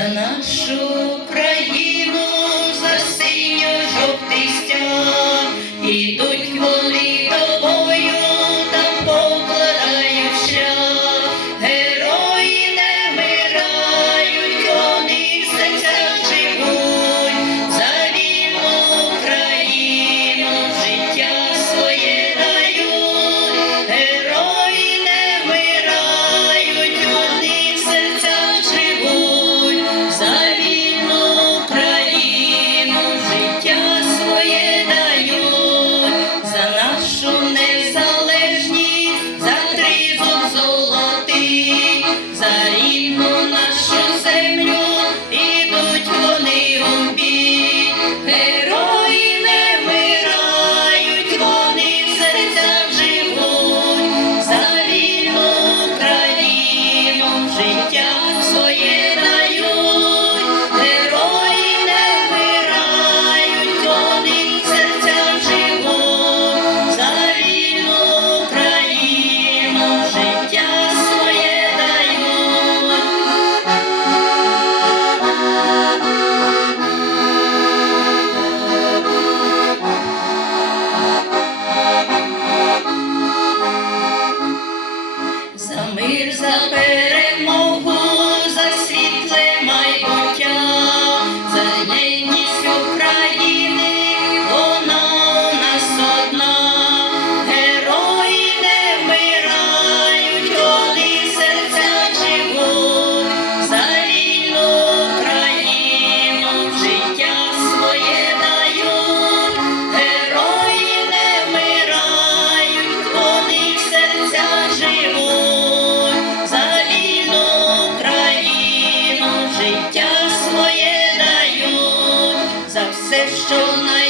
нашу країну, За мир, що найдорожче,